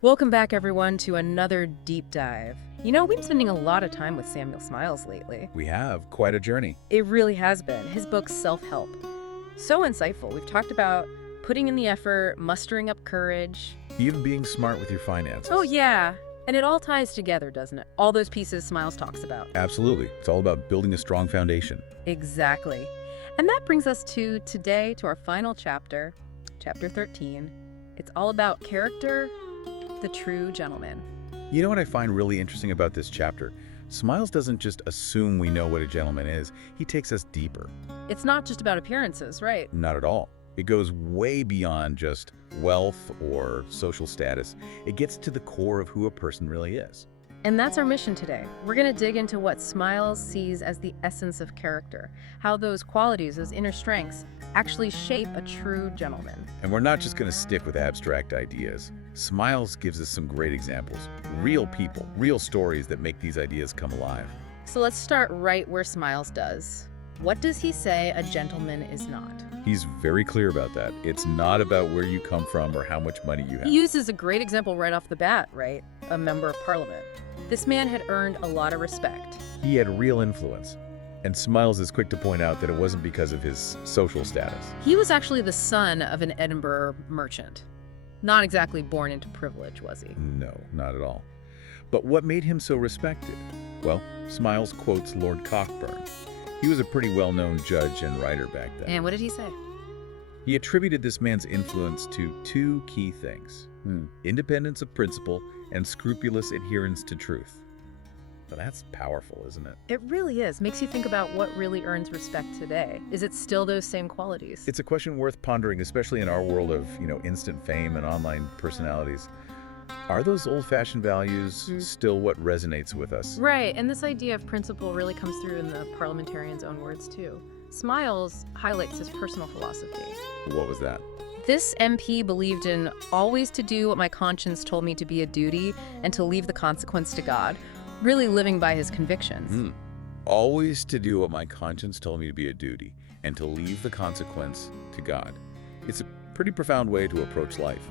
Welcome back, everyone, to another deep dive. We've been spending a lot of time with Samuel Smiles lately. We have quite a journey. It really has been. His book, Self-Help. So insightful. We've talked about putting in the effort, mustering up courage. Even being smart with your finances. Oh, yeah. And it all ties together, doesn't it? All those pieces Smiles talks about. Absolutely. It's all about building a strong foundation. Exactly. And that brings us to today, to our final chapter, chapter 13. It's all about character, the true gentleman. You know what I find really interesting about this chapter? Smiles doesn't just assume we know what a gentleman is. He takes us deeper. It's not just about appearances, right? Not at all. It goes way beyond just wealth or social status. It gets to the core of who a person really is. And that's our mission today. We're going to dig into what Smiles sees as the essence of character, how those qualities, those inner strengths, actually shape a true gentleman. And we're not just going to stick with abstract ideas. Smiles gives us some great examples, real people, real stories that make these ideas come alive. So let's start right where Smiles does. What does he say a gentleman is not? He's very clear about that. It's not about where you come from or how much money you have. He uses a great example right off the bat, right? A member of parliament. This man had earned a lot of respect. He had real influence. And Smiles is quick to point out that it wasn't because of his social status. He was actually the son of an Edinburgh merchant. Not exactly born into privilege, was he? No, not at all. But what made him so respected? Well, Smiles quotes Lord Cockburn. He was a pretty well-known judge and writer back then. And what did he say? He attributed this man's influence to two key things: independence of principle and scrupulous adherence to truth. Well, that's powerful, isn't it? It really is. Makes you think about what really earns respect today. Is it still those same qualities? It's a question worth pondering, especially in our world of, instant fame and online personalities. Are those old-fashioned values still what resonates with us? Right, and this idea of principle really comes through in the parliamentarian's own words, too. Smiles highlights his personal philosophy. What was that? This MP believed in always to do what my conscience told me to be a duty and to leave the consequence to God, really living by his convictions. Always to do what my conscience told me to be a duty and to leave the consequence to God. It's a pretty profound way to approach life.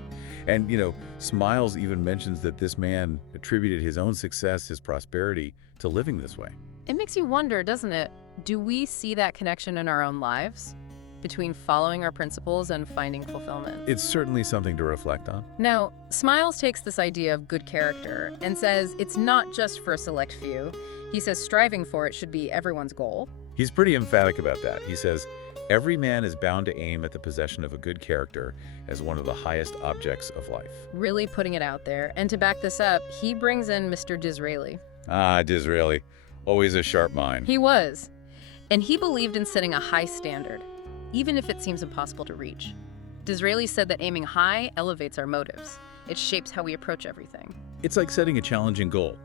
And, Smiles even mentions that this man attributed his own success, his prosperity, to living this way. It makes you wonder, doesn't it? Do we see that connection in our own lives between following our principles and finding fulfillment? It's certainly something to reflect on. Now, Smiles takes this idea of good character and says it's not just for a select few. He says striving for it should be everyone's goal. He's pretty emphatic about that. He says, every man is bound to aim at the possession of a good character as one of the highest objects of life. Really putting it out there. And to back this up, he brings in Mr. Disraeli. Disraeli. Always a sharp mind. He was. And he believed in setting a high standard, even if it seems impossible to reach. Disraeli said that aiming high elevates our motives. It shapes how we approach everything. It's like setting a challenging goal.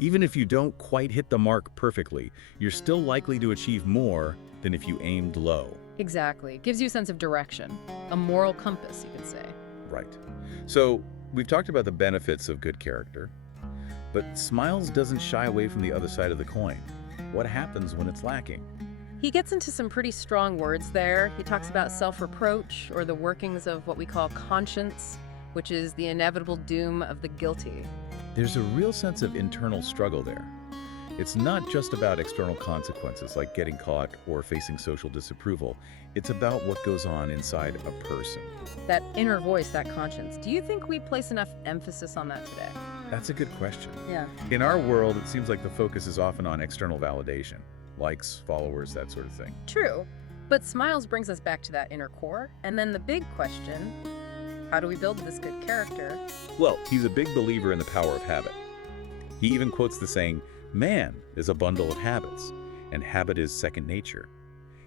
Even if you don't quite hit the mark perfectly, you're still likely to achieve more than if you aimed low. Exactly. It gives you a sense of direction, a moral compass, you could say. Right. So, we've talked about the benefits of good character, but Smiles doesn't shy away from the other side of the coin. What happens when it's lacking? He gets into some pretty strong words there. He talks about self-reproach, or the workings of what we call conscience, which is the inevitable doom of the guilty. There's a real sense of internal struggle there. It's not just about external consequences like getting caught or facing social disapproval. It's about what goes on inside a person. That inner voice, that conscience. Do you think we place enough emphasis on that today? That's a good question. Yeah. In our world, it seems like the focus is often on external validation, likes, followers, that sort of thing. True. But Smiles brings us back to that inner core. And then the big question, how do we build this good character? Well, he's a big believer in the power of habit. He even quotes the saying, man is a bundle of habits, and habit is second nature.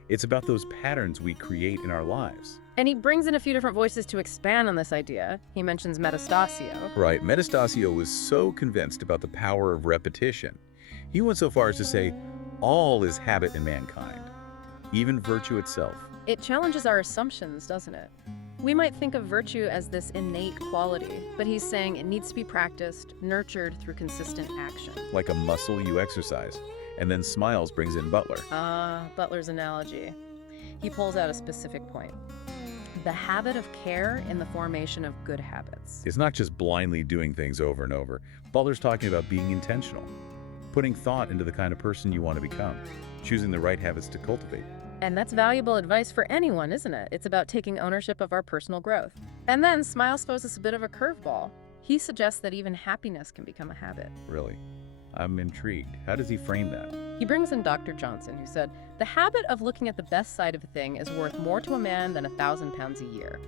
It's about those patterns we create in our lives. And he brings in a few different voices to expand on this idea. He mentions Metastasio. Right, Metastasio was so convinced about the power of repetition. He went so far as to say, all is habit in mankind, even virtue itself. It challenges our assumptions, doesn't it? We might think of virtue as this innate quality, but he's saying it needs to be practiced, nurtured through consistent action. Like a muscle you exercise. And then Smiles brings in Butler. Butler's analogy. He pulls out a specific point. the habit of care in the formation of good habits. It's not just blindly doing things over and over. Butler's talking about being intentional, putting thought into the kind of person you want to become, choosing the right habits to cultivate. And that's valuable advice for anyone, isn't it? It's about taking ownership of our personal growth. And then Smiles throws us a bit of a curveball. He suggests that even happiness can become a habit. Really? I'm intrigued. How does he frame that? He brings in Dr. Johnson, who said, "The habit of looking at the best side of a thing is worth more to a man than 1,000 pounds a year."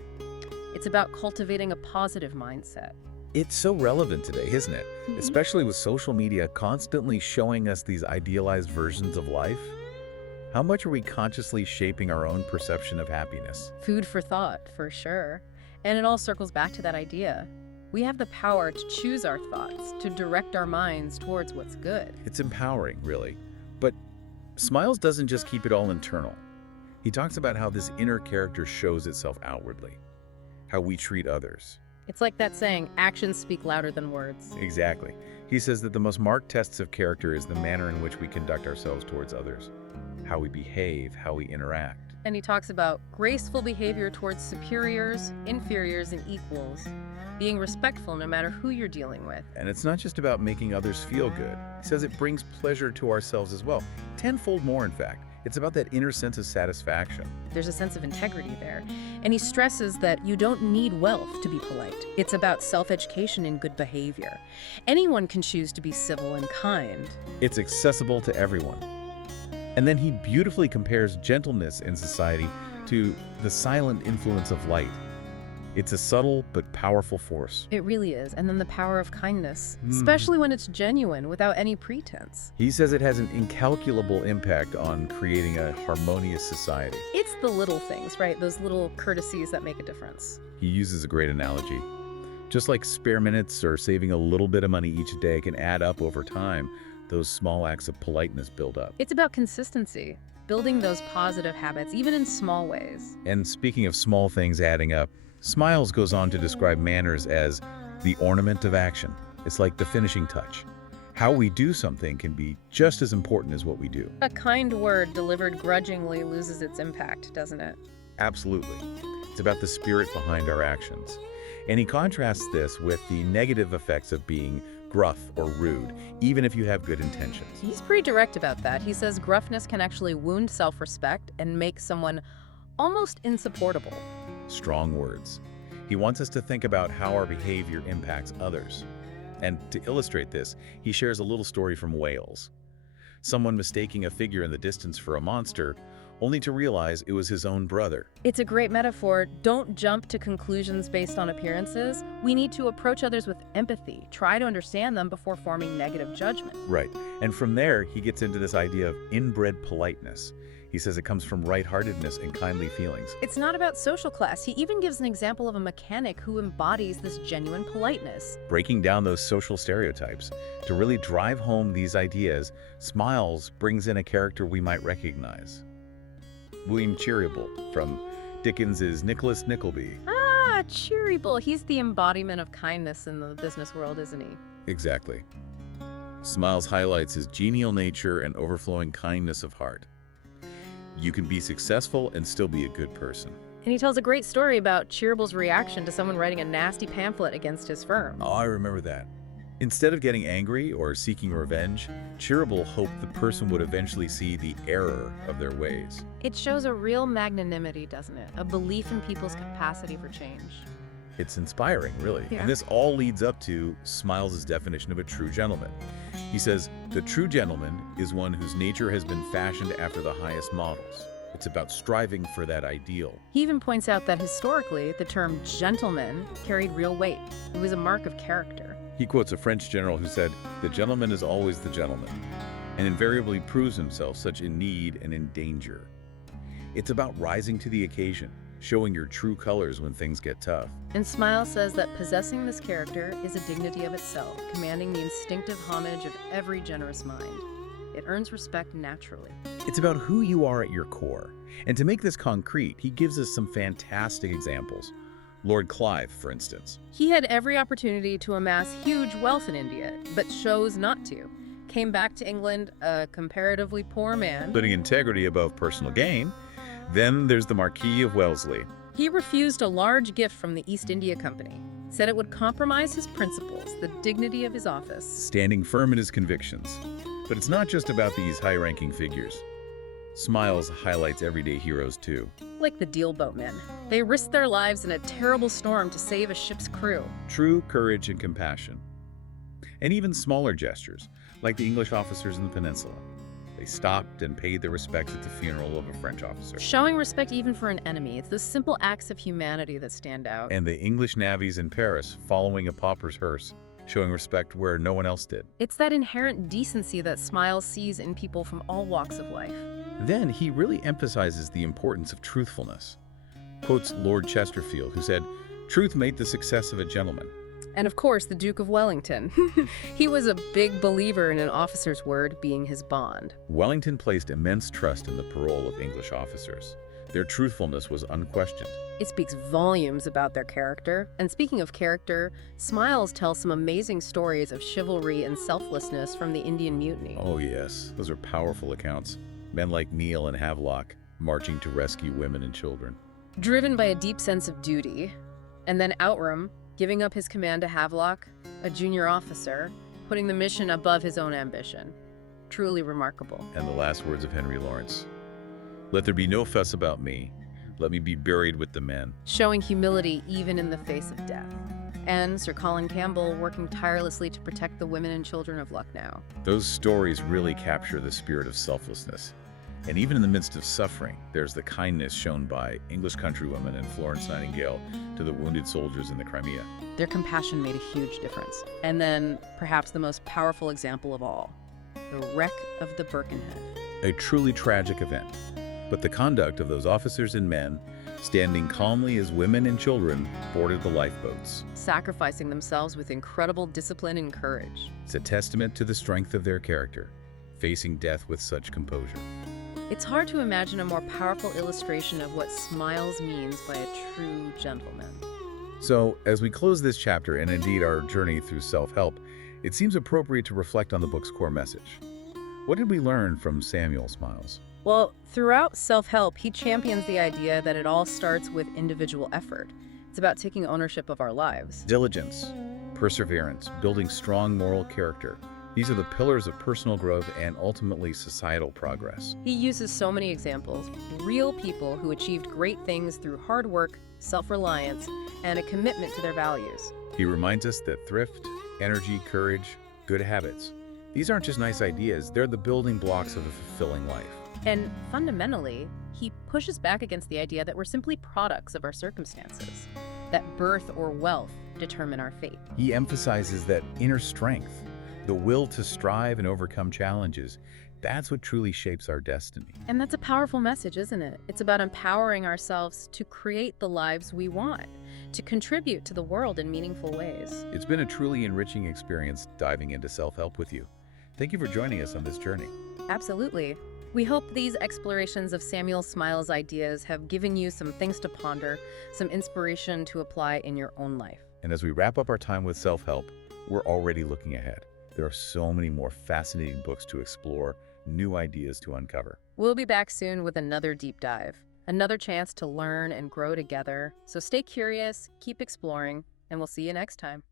It's about cultivating a positive mindset. It's so relevant today, isn't it? Especially with social media constantly showing us these idealized versions of life. How much are we consciously shaping our own perception of happiness? Food for thought, for sure. And it all circles back to that idea. We have the power to choose our thoughts, to direct our minds towards what's good. It's empowering, really. But Smiles doesn't just keep it all internal. He talks about how this inner character shows itself outwardly, how we treat others. It's like that saying, actions speak louder than words. Exactly. He says that the most marked tests of character is the manner in which we conduct ourselves towards others, how we behave, how we interact. And he talks about graceful behavior towards superiors, inferiors, and equals, being respectful no matter who you're dealing with. And it's not just about making others feel good. He says it brings pleasure to ourselves as well. Tenfold more, in fact. It's about that inner sense of satisfaction. There's a sense of integrity there. And he stresses that you don't need wealth to be polite. It's about self-education and good behavior. Anyone can choose to be civil and kind. It's accessible to everyone. And then he beautifully compares gentleness in society to the silent influence of light. It's a subtle but powerful force. It really is. And then the power of kindness, especially when it's genuine, without any pretense. He says it has an incalculable impact on creating a harmonious society. It's the little things, right? Those little courtesies that make a difference. He uses a great analogy. Just like spare minutes or saving a little bit of money each day can add up over time, those small acts of politeness build up. It's about consistency, building those positive habits, even in small ways. And speaking of small things adding up, Smiles goes on to describe manners as the ornament of action. It's like the finishing touch. How we do something can be just as important as what we do. A kind word delivered grudgingly loses its impact, doesn't it? Absolutely. It's about the spirit behind our actions. And he contrasts this with the negative effects of being gruff or rude, even if you have good intentions. He's pretty direct about that. He says gruffness can actually wound self-respect and make someone almost insupportable. Strong words. He wants us to think about how our behavior impacts others. And to illustrate this, he shares a little story from Wales. Someone mistaking a figure in the distance for a monster, only to realize it was his own brother. It's a great metaphor. Don't jump to conclusions based on appearances. We need to approach others with empathy, try to understand them before forming negative judgment. Right. And from there, he gets into this idea of inbred politeness. He says it comes from right-heartedness and kindly feelings. It's not about social class. He even gives an example of a mechanic who embodies this genuine politeness. Breaking down those social stereotypes. To really drive home these ideas, Smiles brings in a character we might recognize. William Cheeryble from Dickens's Nicholas Nickleby. Ah, Cheeryble. He's the embodiment of kindness in the business world, isn't he? Exactly. Smiles highlights his genial nature and overflowing kindness of heart. You can be successful and still be a good person. And he tells a great story about Cheeryble's reaction to someone writing a nasty pamphlet against his firm. Oh, I remember that. Instead of getting angry or seeking revenge, Cheeryble hoped the person would eventually see the error of their ways. It shows a real magnanimity, doesn't it? A belief in people's capacity for change. It's inspiring, really. Yeah. And this all leads up to Smiles' definition of a true gentleman. He says, the true gentleman is one whose nature has been fashioned after the highest models. It's about striving for that ideal. He even points out that historically, the term gentleman carried real weight. It was a mark of character. He quotes a French general who said, "The gentleman is always the gentleman," and invariably proves himself such in need and in danger. It's about rising to the occasion, showing your true colors when things get tough. And Smile says that possessing this character is a dignity of itself, commanding the instinctive homage of every generous mind. It earns respect naturally. It's about who you are at your core. And to make this concrete, he gives us some fantastic examples. Lord Clive, for instance. He had every opportunity to amass huge wealth in India, but chose not to. Came back to England a comparatively poor man. Putting integrity above personal gain. Then there's the Marquis of Wellesley, He refused a large gift from the East India Company, said it would compromise his principles, the dignity of his office. Standing firm in his convictions. But it's not just about these high-ranking figures. Smiles highlights everyday heroes too. Like the deal boatmen. They risked their lives in a terrible storm to save a ship's crew. True courage and compassion. And even smaller gestures, like the English officers in the peninsula. They stopped and paid their respects at the funeral of a French officer. Showing respect even for an enemy. It's the simple acts of humanity that stand out. And the English navvies in Paris following a pauper's hearse, showing respect where no one else did. It's that inherent decency that Smiles sees in people from all walks of life. Then he really emphasizes the importance of truthfulness. Quotes Lord Chesterfield, who said, "Truth made the success of a gentleman." And of course, the Duke of Wellington. He was a big believer in an officer's word being his bond. Wellington placed immense trust in the parole of English officers. Their truthfulness was unquestioned. It speaks volumes about their character. And speaking of character, Smiles tells some amazing stories of chivalry and selflessness from the Indian Mutiny. Oh yes, those are powerful accounts. Men like Neil and Havelock marching to rescue women and children. Driven by a deep sense of duty. And then Outram, giving up his command to Havelock, a junior officer, putting the mission above his own ambition. Truly remarkable. And the last words of Henry Lawrence. "Let there be no fuss about me. Let me be buried with the men." Showing humility even in the face of death. And Sir Colin Campbell working tirelessly to protect the women and children of Lucknow. Those stories really capture the spirit of selflessness. And even in the midst of suffering, there's the kindness shown by English countrywomen and Florence Nightingale to the wounded soldiers in the Crimea. Their compassion made a huge difference. And then, perhaps the most powerful example of all, the wreck of the Birkenhead. A truly tragic event. But the conduct of those officers and men, standing calmly as women and children boarded the lifeboats. Sacrificing themselves with incredible discipline and courage. It's a testament to the strength of their character, facing death with such composure. It's hard to imagine a more powerful illustration of what Smiles means by a true gentleman. So, as we close this chapter and indeed our journey through self-help, it seems appropriate to reflect on the book's core message. What did we learn from Samuel Smiles? Well, throughout self-help, he champions the idea that it all starts with individual effort. It's about taking ownership of our lives. Diligence, perseverance, building strong moral character. These are the pillars of personal growth and ultimately societal progress. He uses so many examples, real people who achieved great things through hard work, self-reliance, and a commitment to their values. He reminds us that thrift, energy, courage, good habits, these aren't just nice ideas, they're the building blocks of a fulfilling life. And fundamentally, he pushes back against the idea that we're simply products of our circumstances, that birth or wealth determine our fate. He emphasizes that inner strength, the will to strive and overcome challenges, that's what truly shapes our destiny. And that's a powerful message, isn't it? It's about empowering ourselves to create the lives we want, to contribute to the world in meaningful ways. It's been a truly enriching experience diving into self-help with you. Thank you for joining us on this journey. Absolutely. We hope these explorations of Samuel Smiles' ideas have given you some things to ponder, some inspiration to apply in your own life. And as we wrap up our time with self-help, we're already looking ahead. There are so many more fascinating books to explore, new ideas to uncover. We'll be back soon with another deep dive, another chance to learn and grow together. So stay curious, keep exploring, and we'll see you next time.